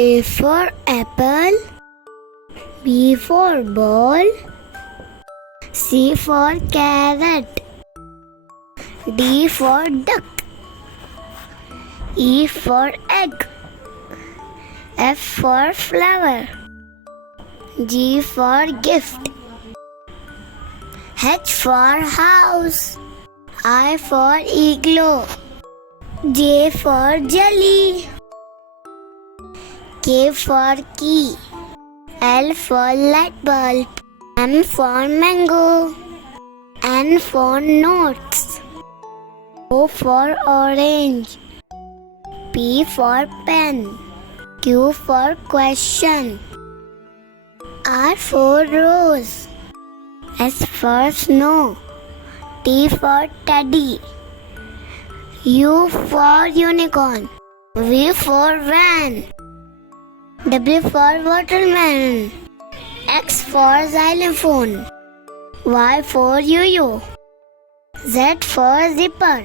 A for apple, B for ball, C for carrot, D for duck, E for egg, F for flower, G for gift, H for house, I for igloo, J for jelly, K for key, L for light bulb, M for mango, N for notes, O for orange, P for pen, Q for question, R for rose, S for snow, T for teddy, U for unicorn, V for van, W for watermelon, X for xylophone, Y for yo-yo, Z for zipper.